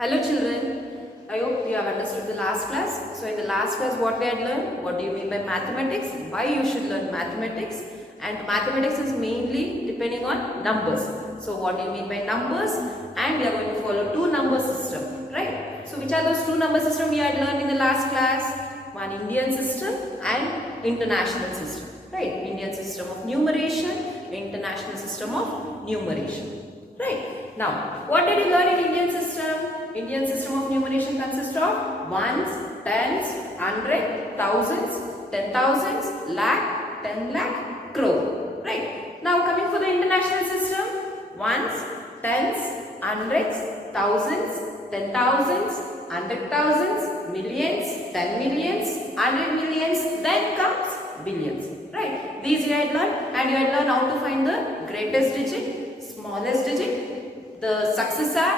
Hello children, I hope you have understood the last class. So in the last class what we had learned, what do you mean by mathematics, why you should learn mathematics, and mathematics is mainly depending on numbers. So what do you mean by numbers, and we are going to follow two number system, right? So which are those two number system we had learned in the last class? One Indian system and international system, right? Indian system of numeration, international system of numeration, right? Now, what did you learn in Indian system? Indian system of numeration consists of ones, tens, hundred, thousands, 10,000s, lakh, 10 lakh, crore. Right. Now coming for the international system, ones, tens, hundreds, thousands, 10,000s, 100,000s, millions, 10 millions, 100 millions, then comes billions. Right. These you had learned, and you had learned how to find the greatest digit, smallest digit, the successor,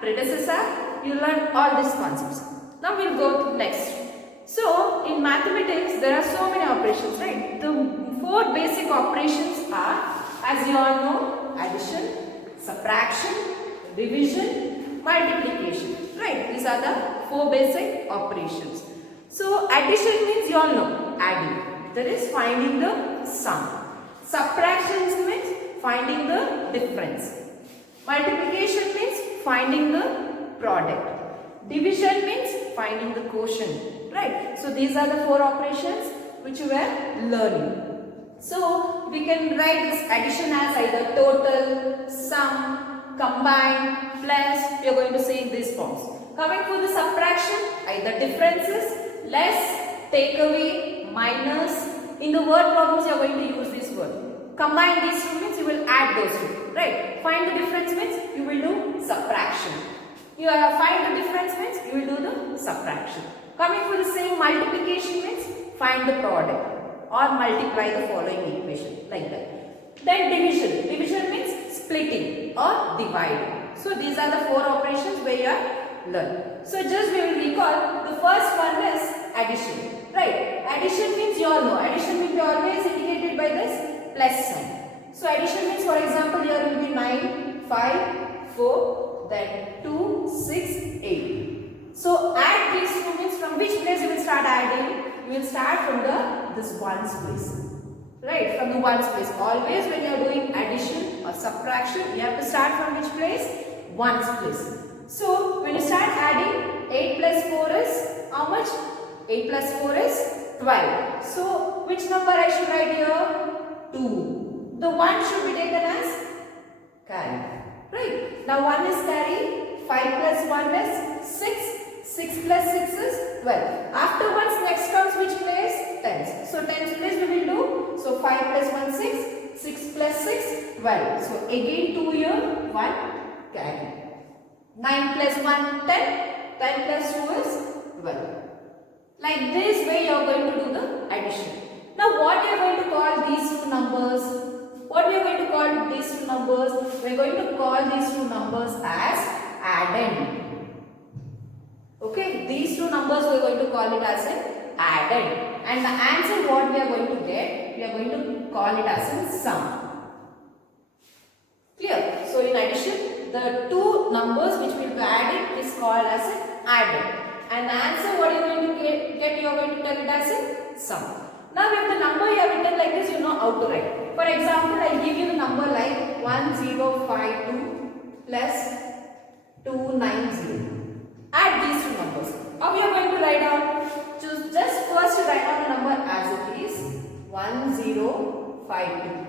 predecessor. You learn all these concepts. Now we'll go to next. So in mathematics there are so many operations, right? The four basic operations are, as you all know, addition, subtraction, division, multiplication, right? These are the four basic operations. So addition means you all know, adding, that is finding the sum. Subtraction means finding the difference. Multiplication means finding the product. Division means finding the quotient, right? So these are the four operations which we are learning. So we can write this addition as either total, sum, combine, plus. We are going to say in these forms. Coming for the subtraction, either differences, less, take away, minus. In the word problems you are going to use this word. Combine these two means you will add those two, right? Find the difference means you will do subtraction. You find the difference means you will do the subtraction. Coming for the same multiplication means find the product or multiply the following equation, like that. Then division. Division means splitting or dividing. So these are the four operations where you are learned. So just we will recall, the first one is addition, right? Addition means you all know. Addition will be always indicated by this plus sign. So addition means, for example, here will be 9, 5, 4, then 2, 6, 8. So add these two means from which place you will start adding? You will start from this ones place. Right, from the ones place. Always when you are doing addition or subtraction, you have to start from which place? Ones place. So when you start adding, 8 plus 4 is how much? 8 plus 4 is 12. So which number I should write here? 2. The 1 should be taken as carry. Right. Now 1 is carry. 5 plus 1 is 6. 6 plus 6 is 12. After 1 next comes which place? Tens. So tens place we will do. So 5 plus 1 6. 6 plus 6 12. So again 2 here. 1 carry. 9 plus 1 10. 10 plus 2 is 12. Like this way you are going to do the addition. Now what we are going to call these two numbers? What we are going to call these two numbers? We are going to call these two numbers as addend. Okay, these two numbers we are going to call it as an addend. And the answer what we are going to get, we are going to call it as a sum. Clear? So in addition, the two numbers which will be added is called as an addend. And the answer what you are going to get, you are going to tell it as a sum. Now if the number you have written like this, you know how to write. For example, I give you the number like 1052 plus 290. Add these two numbers. How we are going to write down? Choose just first write down the number as it is, 1052.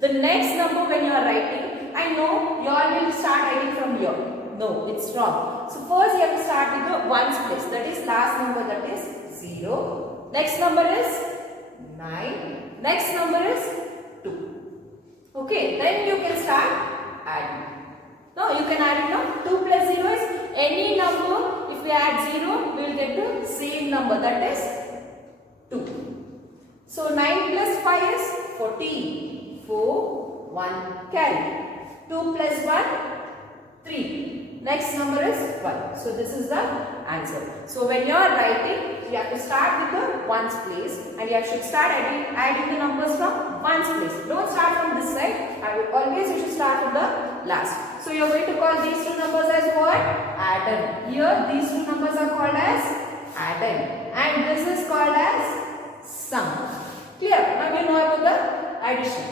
The next number when you are writing, I know you all will start writing from here. No, it's wrong. So first you have to start with the ones place. That is last number, that is 0. Next number is 9. Next number is 2. Okay, then you can start adding. Now you can add it now. 2 plus 0 is any number. If we add 0, we will get the same number, that is 2. So 9 plus 5 is 14. 4, 1 carry. 2 plus 1, 3. Next number is 1. So this is the answer. So when you are writing, you have to start with the ones place and you should start adding the numbers from ones place. Don't start from this side. Always you should start from the last. So you are going to call these two numbers as what? Addend. Here these two numbers are called as addend and this is called as sum. Clear? Now you know about the addition.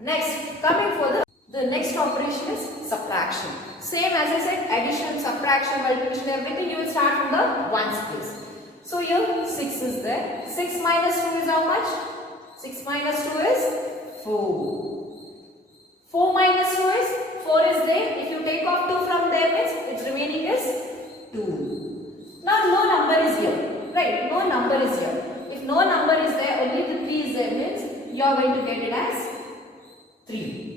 Next, coming for the next operation is subtraction. Same as I said, addition, subtraction, multiplication, everything you will start from the ones place. So here 6 is there. 6 minus 2 is how much? 6 minus 2 is 4. 4 minus 2 is 4 is there. If you take off 2 from there means its remaining is 2. Now no number is here. Right? No number is here. If no number is there, only the 3 is there means you are going to get it as 3.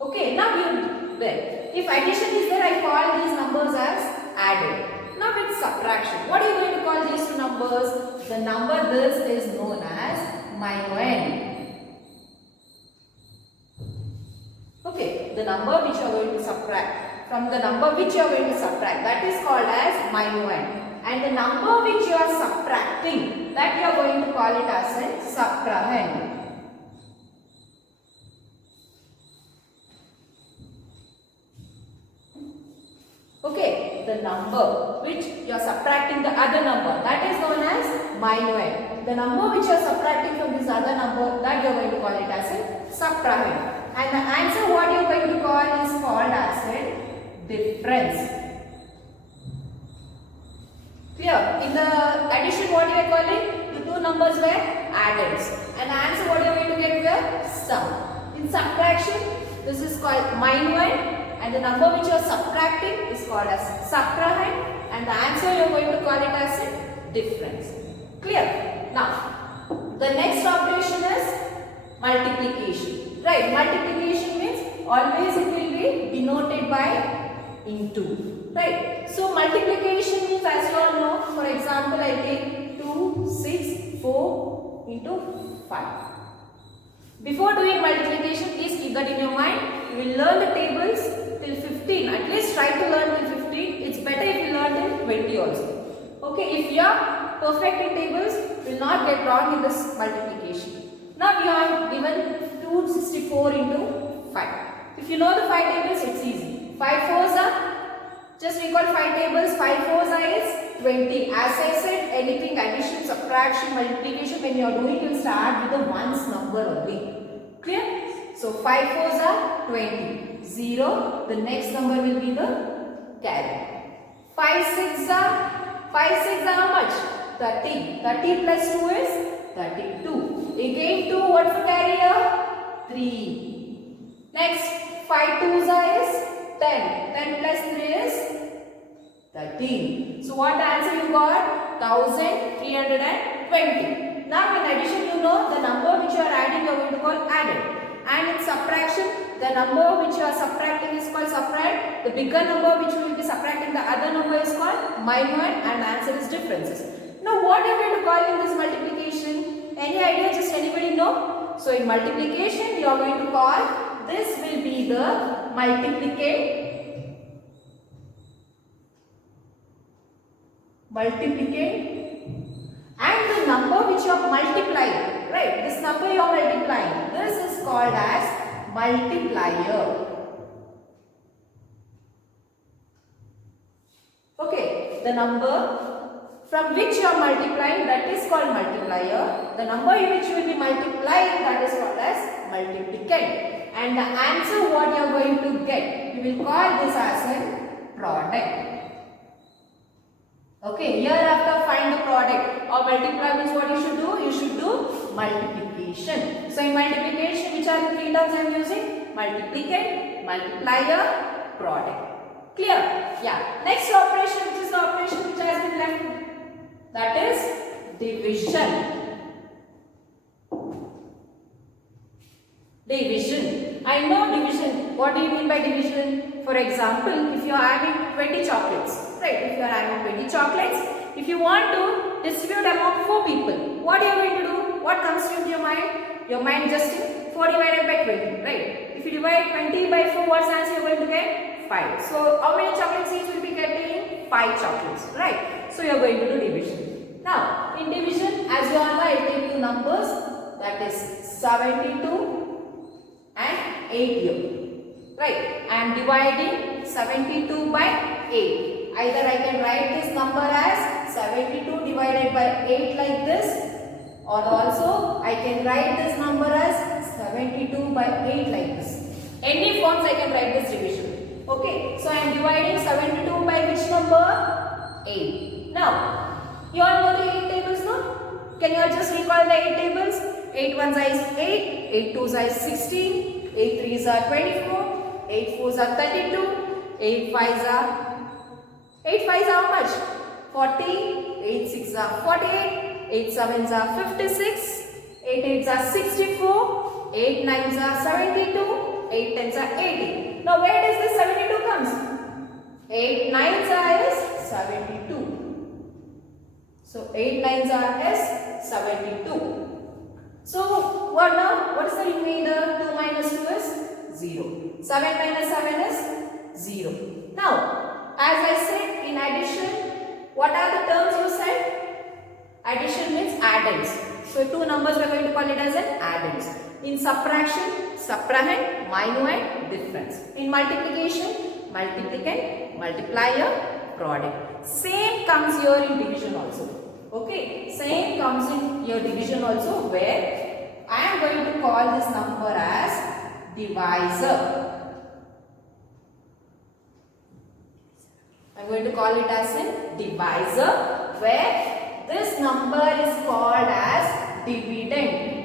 Okay, now you there. If addition is there, I call these numbers as added. Now it's subtraction. What are you going to call these two numbers? The number this is known as minuend. Okay, the number which you are going to subtract from the number which you are going to subtract, that is called as minuend. And the number which you are subtracting, that you are going to call it as a subtrahend. Okay, the number which you are subtracting the other number, that is known as minuend. The number which you are subtracting from this other number, that you are going to call it as a subtrahend. And the answer what you are going to call is called as a difference. Clear? In the addition what you are calling? The two numbers were added. And the answer what you are going to get were sum. In subtraction, this is called minuend. And the number which you are subtracting is called as subtrahend and the answer you are going to call it as a difference. Clear? Now, the next operation is multiplication. Right? Multiplication means always it will be denoted by into. Right? So, multiplication means as you all know, for example, I take 2, 6, 4 into 5. Before doing multiplication, please keep that in your mind. You will learn the tables till 15. At least try to learn till 15. It's better if you learn till 20 also. Okay, if you are perfect in tables, you will not get wrong in this multiplication. Now you are given 264 into 5. If you know the 5 tables, it's easy. 5 fours are, just recall 5 tables, 5 fours are is 20. As I said, anything addition, subtraction, multiplication, when you are doing, you will start with the ones number only. Clear? So 5 fours are 20. 0, the next number will be the carry. 5 6 are how much? 30. 30 plus 2 is 32. Again 2, what for carry here? 3. Next 5 2s are is 10. 10 plus 3 is 13. So what answer you got? 1320. Now in addition you know the number which you are adding you are going to call added. And in subtraction, the number which you are subtracting is called subtract. The bigger number which you will be subtracting the other number is called minuend and the answer is differences. Now what are you going to call in this multiplication? Any idea? Just anybody know? So in multiplication you are going to call, this will be the multiplicand and the number which you are multiplying, right? This number you are multiplying, this is called as multiplier. Okay, the number from which you are multiplying, that is called multiplier. The number in which you will be multiplying, that is called as multiplicand. And the answer what you are going to get, you will call this as a product. Okay, hereafter find the product or multiply means what you should do? You should do multiplication. So in multiplication, which are the 3 terms I am using? Multiplicand, multiplier, product. Clear? Yeah. Next operation, which is the operation which has been left? That is division. Division. I know division. What do you mean by division? For example, if you are having 20 chocolates. Right, if you are having 20 chocolates, if you want to distribute among 4 people, what are you going to do? What comes into your mind? Your mind just in 4 divided by 20, right? If you divide 20 by 4, what's the answer you are going to get? 5. So, how many chocolates each will be getting? 5 chocolates, right? So, you are going to do division. Now, in division, as you all know, I take 2 numbers, that is 72 and 8 here. right? I am dividing 72 by 8. Either I can write this number as 72 divided by 8 like this, or also I can write this number as 72 by 8 like this. Any forms I can write this division. Okay, so I am dividing 72 by which number? 8. Now, you all know the 8 tables now? Can you all just recall the 8 tables? 8 ones is 8, 8 twos is 16, 8 threes are 24, 8 fours are 32, 8 fives are how much? 40, 8 sixes are 48, 8 sevens are 56, 8 eights are 64, 8 nines are 72, 8 tens are 80. Now where does this 72 comes? 8 nines are is 72. So 8 nines are is 72. So what now? What is the remainder? 2 minus 2 is 0. 7 minus 7 is 0. Now, as I said, in addition, what are the terms you said? Addition means addends. So two numbers we are going to call it as an addends. In subtraction, subtrahend, minuend, difference. In multiplication, multiplicand, multiplier, product. Same comes here in division also. Okay, same comes in your division also, where I am going to call this number as divisor. I am going to call it as a divisor, where this number is called as dividend.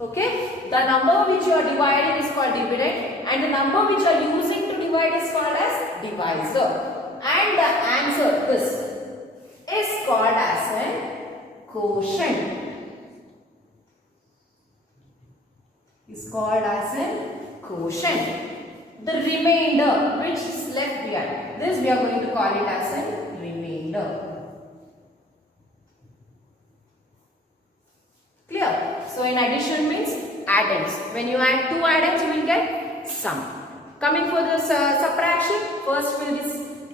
Okay, the number which you are dividing is called dividend, and the number which you are using to divide is called as divisor. And the answer is called as a quotient. Is called as a quotient. The remainder which is left behind, this we are going to call it as a remainder. Clear? So in addition means addends. When you add two addends, you will get sum. Coming for the subtraction, first will be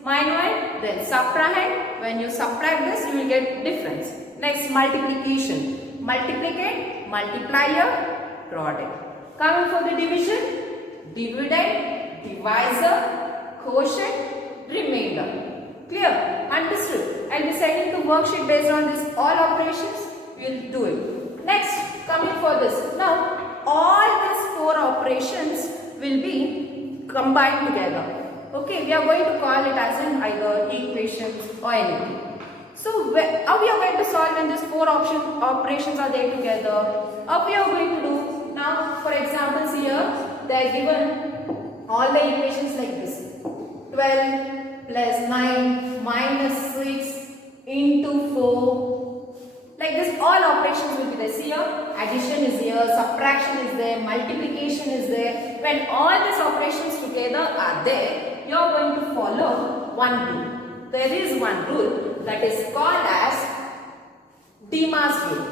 minuend, then subtrahend. When you subtract this, you will get difference. Next, multiplication. Multiplicand, multiplier, product. Coming for the division, dividend, divisor, quotient, remainder. Clear? Understood? I will be sending the worksheet based on this all operations. We will do it. Next, coming for this. Now, all these four operations will be combined together. Okay, we are going to call it as in either equations or anything. So, how we are going to solve when these four operations are there together? How we are going to do? Now, for examples here, they are given all the equations like this. 12 plus 9 minus 6 into 4. Like this, all operations will be there. See here, addition is here, subtraction is there, multiplication is there. When all these operations together are there, you are going to follow one rule. There is one rule that is called as Demar's rule.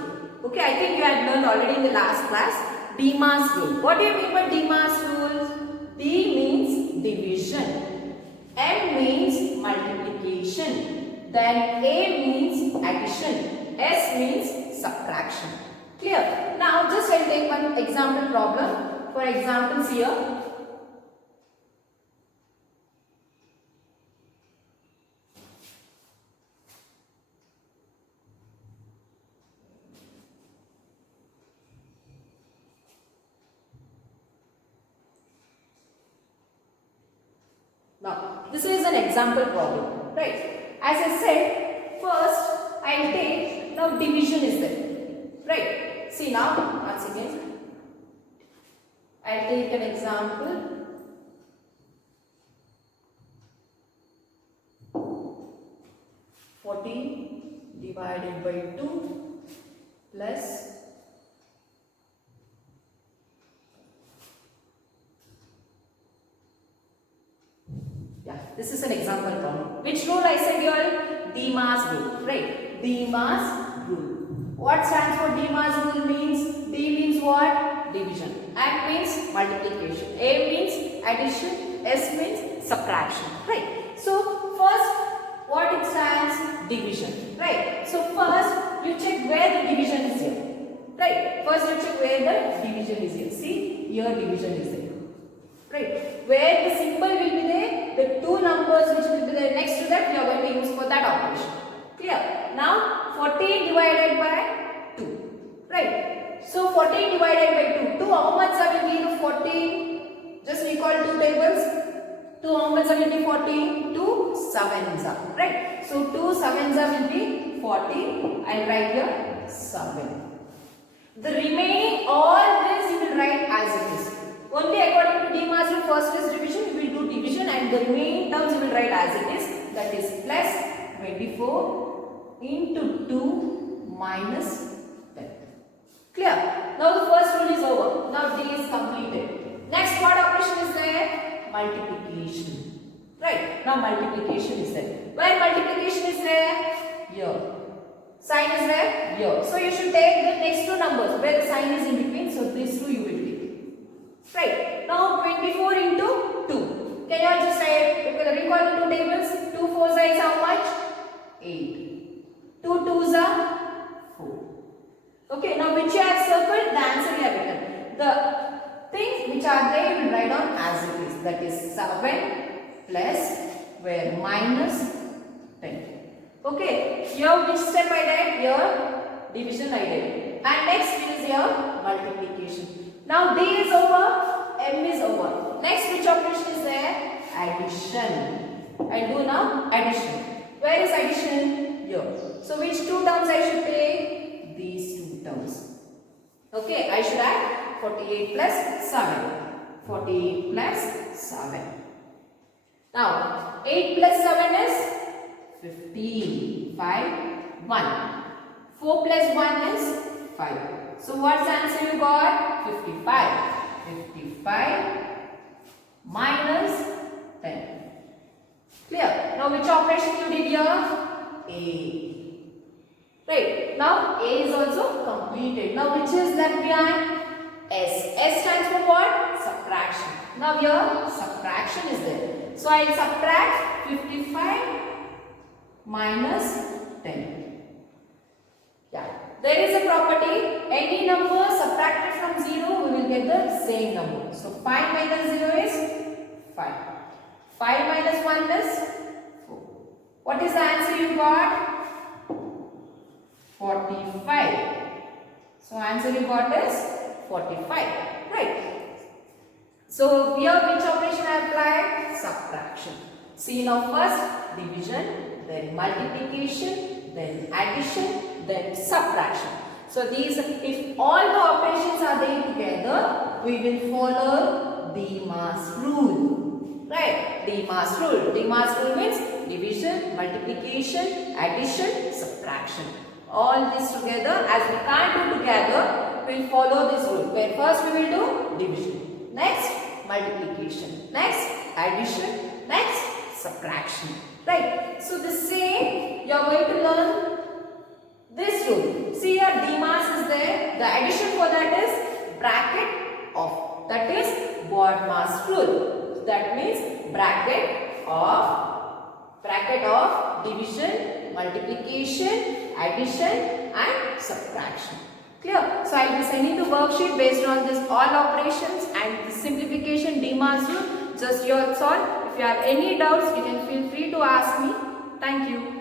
Okay, I think you had learned already in the last class. Demar's rule. What do you mean by Demar's rule? D means division, M means multiplication, then A means addition, S means subtraction. Clear? Now just I'll take one example problem. For examples here. Now, this is an example problem, right? As I said, first I will take, now division is there, right? See now, once again, I will take an example. Divided by 2 plus this is an example problem. Which rule I said here? Demar's rule, right? Demar's rule. What stands for Demar's rule means? D means what? Division. M means multiplication. A means addition. S means subtraction, right? So first, what it stands? Division, right? So first, you check where the division is here. Right. First you check where the division is here. See, here division is there. Right. Where the symbol will be there, the two numbers which will be there next to that, we are going to use for that operation. Clear? Now 14 divided by 2. Right. So 14 divided by 2. 2 how much will be the 14? Just recall two tables. 2 how much will be 14? 2 sevens are. Right. So 2 sevens are will be 14. I'll write here 7. The remaining all this you will write as it is. Only according to D Master first is division, you will do division and the remaining terms you will write as it is. That is plus 24 into 2 minus 10. Clear? Now the first rule is over. Now D is completed. Next what operation is there? Multiplication. Right? Now multiplication is there. Where multiplication is there? Here. Sign is there? Here. So you should take the next two numbers where the sign is in between. So these two you will take. Right. Now 24 into 2. Can you all just say, recall the two tables? 2 4s is how much? 8. 2 2s are 4. Okay. Now which you have circled, the answer you have written. The things which are there you will write down as it is. That is 7 plus where minus 10. Okay. Here which step I did? Here division I did. And next is your multiplication. Now D is over, M is over. Next which operation is there? Addition. I do now addition. Where is addition? Here. So which two terms I should take? These two terms. Okay, I should add 48 plus 7. 48 plus 7. Now 8 plus 7 is 15. 5, 1. 4 plus 1 is 5. So what's the answer you got? 55. 55 minus 10. Clear? Now which operation you did here? A. Right. Now A is also completed. Now which is left behind? S. S stands for what? Subtraction. Now here subtraction is there. So I will subtract 55 minus 10. Yeah. There is a property, any number subtracted from 0, we will get the same number. So 5 minus 0 is 5. 5 minus 1 is 4. What is the answer you got? 45. So answer you got is 45. Right. So here which operation I applied? Subtraction. See now first division, then multiplication, then addition, then subtraction. So these, if all the operations are there together, we will follow Demar's rule. Right? Demar's rule. Demar's rule means division, multiplication, addition, subtraction. All this together, as we can't do together, we will follow this rule. Where first we will do division, next multiplication, next addition, next subtraction. Right? So the same you are going to learn this rule. See here Demar's is there. The addition for that is bracket of. That is Bodmer's rule. That means bracket of division, multiplication, addition and subtraction. Clear? So I will be sending the worksheet based on this all operations and the simplification Demar's rule. Just your solve. If you have any doubts, you can feel free to ask me. Thank you.